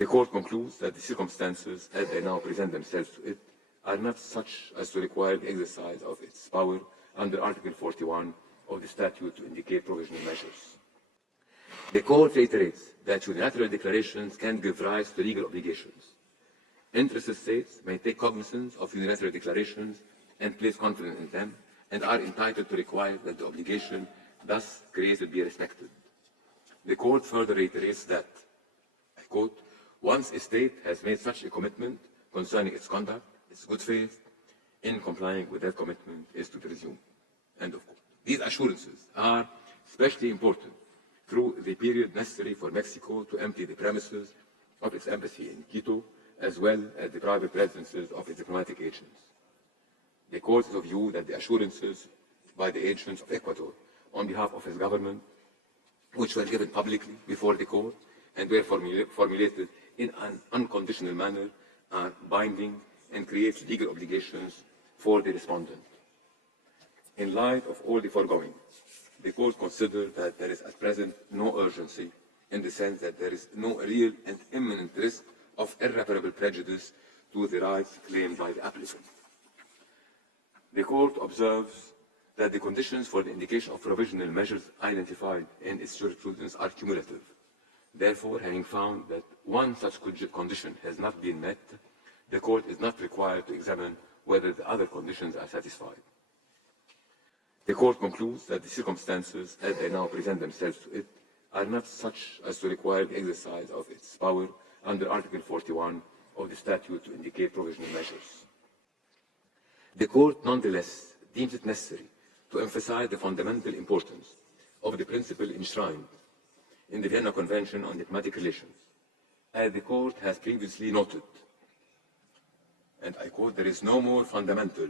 The Court concludes that the circumstances as they now present themselves to it are not such as to require the exercise of its power under Article 41 of the statute to indicate provisional measures. The Court reiterates that unilateral declarations can give rise to legal obligations. Interested states may take cognizance of unilateral declarations and place confidence in them, and are entitled to require that the obligation thus created be respected. The Court further reiterates that, I quote, once a state has made such a commitment concerning its conduct, its good faith in complying with that commitment is to be resumed. End of quote. These assurances are especially important through the period necessary for Mexico to empty the premises of its embassy in Quito, as well as the private residences of its diplomatic agents. The Court is of view that the assurances by the agents of Ecuador on behalf of his government, which were given publicly before the Court and were formulated in an unconditional manner, are binding and create legal obligations for the respondent. In light of all the foregoing, the Court considered that there is at present no urgency, in the sense that there is no real and imminent risk of irreparable prejudice to the rights claimed by the applicant. The Court observes that the conditions for the indication of provisional measures identified in its jurisprudence are cumulative. Therefore, having found that one such condition has not been met, the Court is not required to examine whether the other conditions are satisfied. The Court concludes that the circumstances as they now present themselves to it are not such as to require the exercise of its power under Article 41 of the statute to indicate provisional measures. The Court nonetheless deems it necessary to emphasize the fundamental importance of the principle enshrined in the Vienna Convention on Diplomatic Relations. As the Court has previously noted, and I quote, there is no more fundamental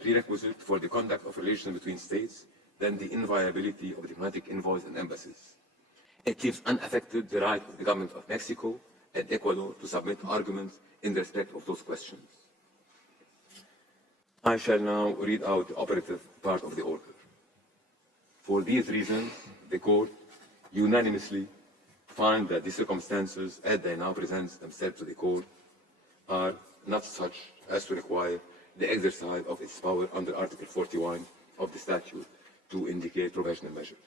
prerequisite for the conduct of relations between states than the inviolability of diplomatic envoys and embassies. It leaves unaffected the right of the government of Mexico and Ecuador to submit arguments in respect of those questions. I shall now read out the operative part of the order. For these reasons, the Court unanimously find that the circumstances as they now present themselves to the Court are not such as to require the exercise of its power under Article 41 of the statute to indicate provisional measures.